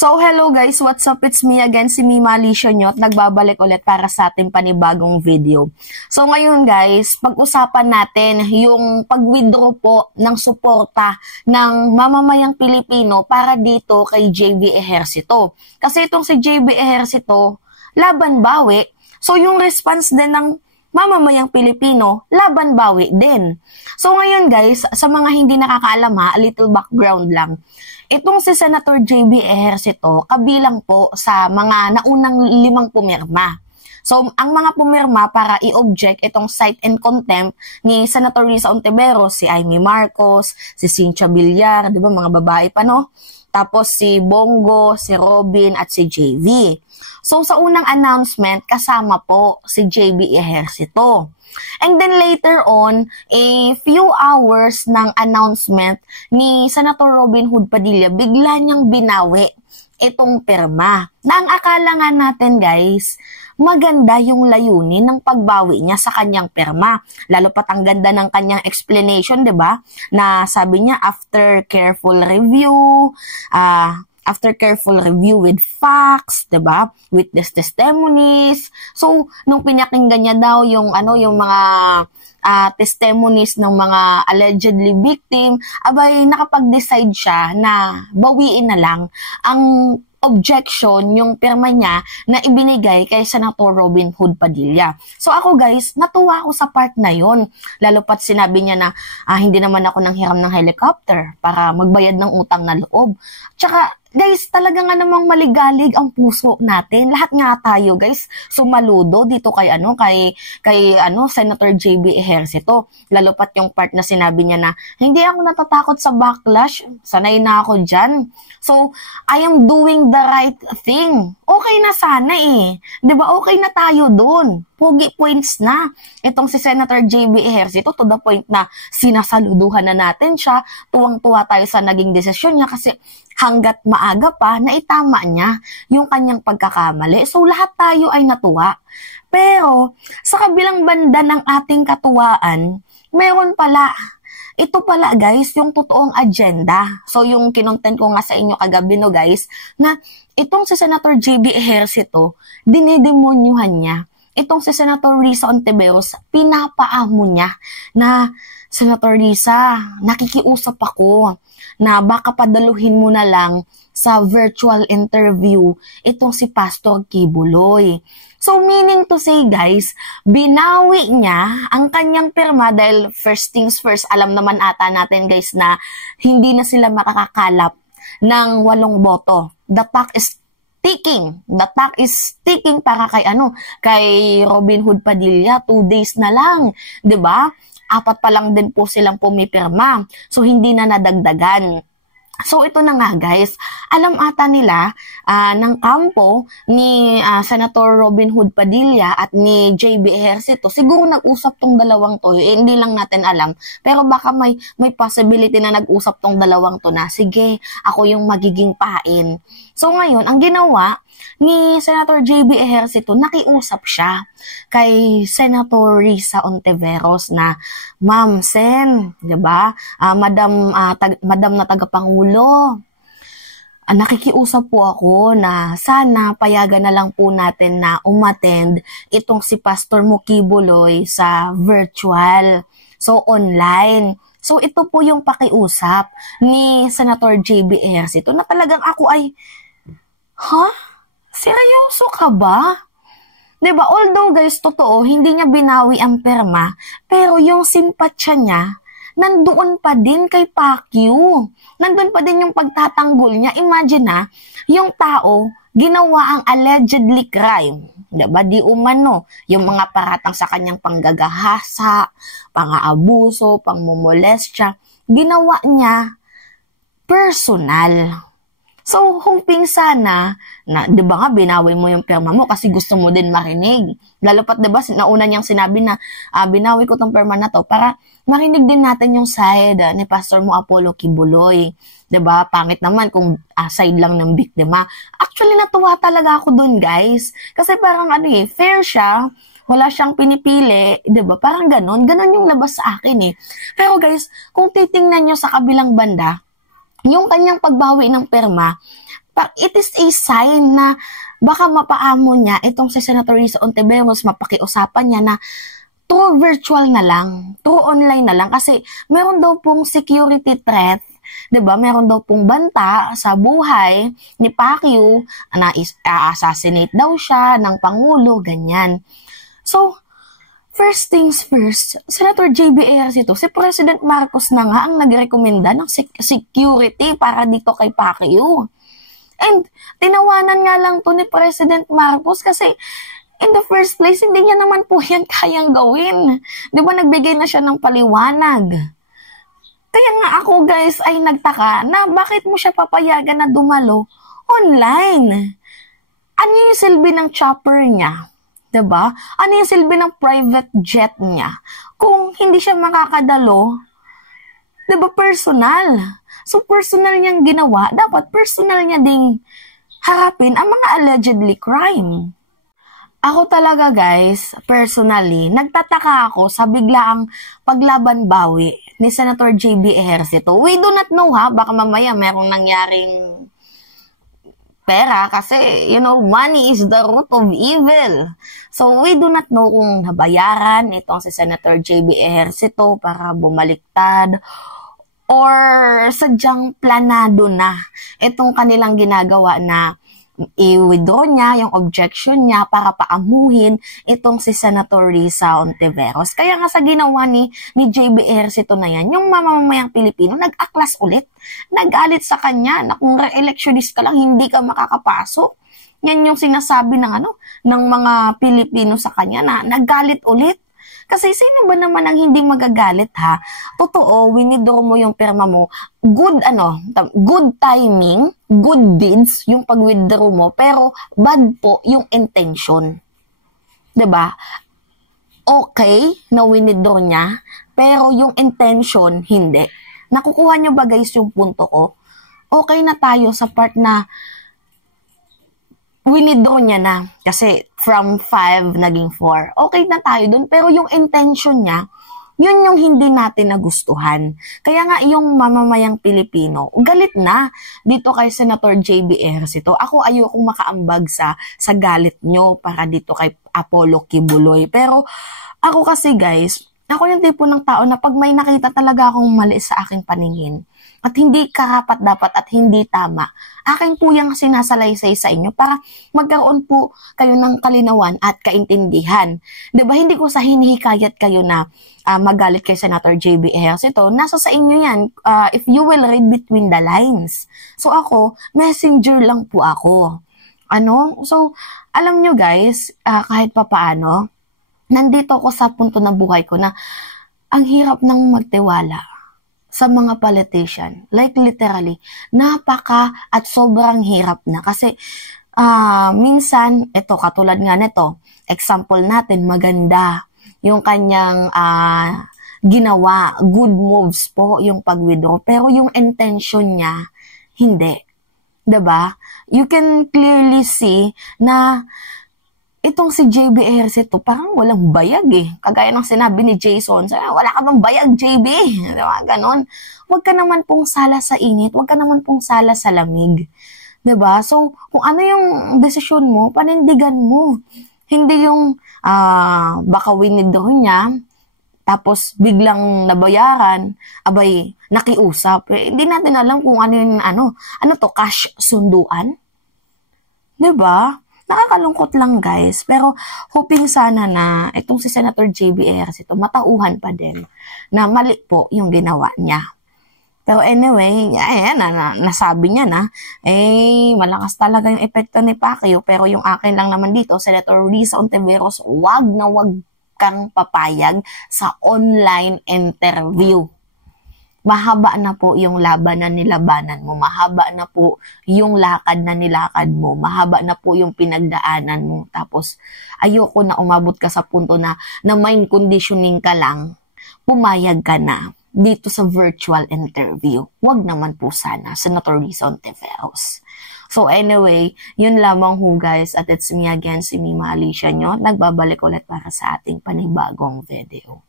So, hello guys, what's up? It's me again, si Mima Alicia nyo, at nagbabalik ulit para sa ating panibagong video. So, ngayon guys, pag-usapan natin yung pag-withdraw po ng suporta ng mamamayang Pilipino para dito kay JB Ejercito. Kasi itong si JB Ejercito, laban bawi. So, yung response din ng mamamayang Pilipino, laban bawi din. So, ngayon guys, sa mga hindi nakakaalam ha, a little background lang. Itong si Senator JB Ejercito, kabilang po sa mga naunang 5 pumirma. So, ang mga pumirma para i-object itong cite and contempt ni Senator Risa Ontiveros, si Amy Marcos, si Cynthia Villar, di ba, mga babae pa, no? Tapos si Bongo, si Robin, at si JV. So, sa unang announcement, kasama po si JB Ejercito. And then later on, a few hours ng announcement ni Senator Robin Hood Padilla, bigla niyang binawi itong pirma. Na ang akala nga natin guys, maganda yung layunin ng pagbawi niya sa kanyang pirma. Lalo pat ang ganda ng kanyang explanation, 'di ba? Na sabi niya after careful review with facts, 'di ba? Witness testimonies. So, nung pinakinggan niya daw yung mga testimonies ng mga allegedly victim, abay nakapag-decide siya na bawiin na lang ang objection yung pirma niya na ibinigay kay Senator Robin Hood Padilla. So ako guys, natuwa ako sa part na yon. Lalo pat sinabi niya na hindi naman ako nanghiram ng helicopter para magbayad ng utang na loob. Tsaka guys, talaga nga namang maligalig ang puso natin. Lahat nga tayo guys, sumaludo dito kay Senator JB Ejercito. Lalo pat yung part na sinabi niya na hindi ako natatakot sa backlash, sanay na ako diyan. So, I am doing the right thing. Okay na sana eh. 'Di ba? Okay na tayo doon. Pogi points na. Itong si Senator JB Ejercito to the point na sinasaluduhan na natin siya. Tuwang-tuwa tayo sa naging desisyon niya kasi hanggat maaga pa naitama niya yung kanyang pagkakamali. So lahat tayo ay natuwa. Pero sa kabilang banda ng ating katuwaan, meron pala. Ito pala guys, yung totoong agenda. So yung kinontent ko nga sa inyo kagabi no guys, na itong si Senator JB Ejercito, dinidemonyuhan niya. Itong si Senator Risa Ontiveros, pinapaamo niya na, Senator Risa, nakikiusap ako na baka padaluhin mo na lang sa virtual interview itong si Pastor Kibuloy. So meaning to say guys, binawi niya ang kanyang pirma dahil first things first, alam naman ata natin guys na hindi na sila makakakalap ng 8 boto. The clock is ticking. The clock is ticking para kay Robin Hood Padilla. 2 days na lang, 'di ba? 4 pa lang din po silang pumipirma. So hindi na nadagdagan. So ito na nga guys, alam ata nila ng kampo ni Senator Robin Hood Padilla at ni JB Ejercito, siguro nag-usap tong dalawang to, hindi lang natin alam, pero baka may possibility na nag-usap tong dalawang to na, sige, ako yung magiging pain. So ngayon, ang ginawa ni Senator JB Ejercito, nakiusap siya kay Senator Risa Ontiveros na, Ma'am Sen, 'di ba? Madam na tagapangulo. Nakikiusap po ako na sana payagan na lang po natin na umattend itong si Pastor Kibuloy sa virtual. So online. So ito po yung pakiusap ni Senator JB Ejercito na talagang ako ay, seryoso ka ba? Diba? Although guys, totoo, hindi niya binawi ang pirma, pero yung simpatsya niya, nandoon pa din kay Pacquiao. Nandoon pa din yung pagtatanggol niya. Imagine na, yung tao, ginawa ang allegedly crime. Diba? Di umano, yung mga paratang sa kanyang panggagahasa, pang-aabuso, pang-momolestya, ginawa niya personal. So, hoping sana na, di ba nga, binawi mo yung pirma mo kasi gusto mo din marinig. Lalo pat, di ba, nauna niyang sinabi na binawi ko tong pirma na to para marinig din natin yung side ni Pastor mo Apollo Kibuloy. Di ba? Pangit naman kung side lang ng biktima. Actually, natuwa talaga ako dun, guys. Kasi parang fair siya. Wala siyang pinipili, 'di ba? Parang ganon yung labas sa akin eh. Pero guys, kung titingnan niyo sa kabilang banda, yung kanyang pagbawi ng pirma, it is a sign na baka mapaamo niya itong si Senator Risa Hontiveros, mapakiusapan niya na through virtual na lang, through online na lang, kasi meron daw pong security threat, 'di ba? Meron daw pong banta sa buhay ni Pacquiao na assassinate daw siya ng pangulo, ganyan. So, first things first, Senator JB Ejercito, si President Marcos na nga ang nagrekomenda ng security para dito kay Pacquiao. And tinawanan nga lang to ni President Marcos kasi in the first place, hindi niya naman po yan kayang gawin. Di ba nagbigay na siya ng paliwanag? Kaya nga ako guys ay nagtaka na bakit mo siya papayagan na dumalo online? Ano yung silbi ng chopper niya? Diba? Ano yung silbi ng private jet niya? Kung hindi siya makakadalo, diba personal? So personal niyang ginawa, dapat personal niya ding harapin ang mga allegedly crime. Ako talaga guys, personally, nagtataka ako sa biglaang paglaban bawi ni Senator JB Ejercito. We do not know ha, baka mamaya merong nangyaring pera kasi, you know, money is the root of evil. So, we do not know kung nabayaran itong si Senator JB Ejercito para bumaliktad or sadyang planado na itong kanilang ginagawa na i-withdraw niya yung objection niya para paamuhin itong si Senator Risa Hontiveros. Kaya nga sa ginawa ni JB Ejercito na yan, yung mamamayang Pilipino nag-aklas ulit. Nagalit sa kanya na kung re-electionist ka lang, hindi ka makakapasok. Yan yung sinasabi ng mga Pilipino sa kanya na nagalit ulit. Kasi sino ba naman ang hindi magagalit ha? Totoo, winidraw mo yung pirma mo. Good timing, good deeds yung pag-withdraw mo, pero bad po yung intention. 'Di ba? Okay na winidraw niya, pero yung intention hindi. Nakukuha niyo ba guys yung punto ko? Okay na tayo sa part na winidraw niya na kasi from 5 naging 4. Okay na tayo dun, pero yung intention niya, yun yung hindi natin nagustuhan. Kaya nga yung mamamayang Pilipino, galit na dito kay Senator JB Ejercito. Ako ayokong makaambag sa galit nyo para dito kay Apollo Kibuloy. Pero ako kasi guys, ako yung tipo ng tao na pag may nakita talaga akong mali sa aking paningin, at hindi karapat dapat at hindi tama, akin po yung sinasalaysay sa inyo para magkaroon po kayo ng kalinawan at kaintindihan. Diba, hindi ko sa hinihikayat kayo na magalit kay Senator JB Ejercito. Nasa sa inyo yan, if you will read between the lines. So ako, messenger lang po ako. So, alam nyo guys, kahit papaano, nandito ako sa punto ng buhay ko na ang hirap nang magtiwala sa mga politician. Like literally, napaka at sobrang hirap na. Kasi minsan, ito, katulad nga nito, example natin, maganda yung kanyang ginawa, good moves po yung pag-withdraw. Pero yung intention niya, hindi. 'Di ba? You can clearly see na itong si JB Ejercito, parang walang bayag eh. Kagaya ng sinabi ni Jason, wala ka bang bayag, JB? Diba? Ganon. Huwag ka naman pong sala sa init, huwag ka naman pong sala sa lamig. Diba? So, kung ano yung desisyon mo, panindigan mo. Hindi yung baka winidraw niya, tapos biglang nabayaran, abay, nakiusap. Hindi natin alam kung ano yung, cash sunduan? Diba? Nakakalungkot lang guys, pero hoping sana na itong si Senator JB Ejercito matauhan pa din na mali po yung ginawa niya. Pero anyway, ayan, nasabi niya na, malakas talaga yung epekto ni Pacquiao, pero yung akin lang naman dito, Senator Risa Hontiveros, wag kang papayag sa online interview. Mahaba na po yung laban na nilabanan mo. Mahaba na po yung lakad na nilakad mo. Mahaba na po yung pinagdaanan mo. Tapos, ayoko na umabot ka sa punto na mind conditioning ka lang, pumayag ka na dito sa virtual interview. Huwag naman po sana, Senator Risa Hontiveros. So anyway, yun lamang ho guys. At it's me again, si Mima Alicia nyo. Nagbabalik ulit para sa ating panibagong video.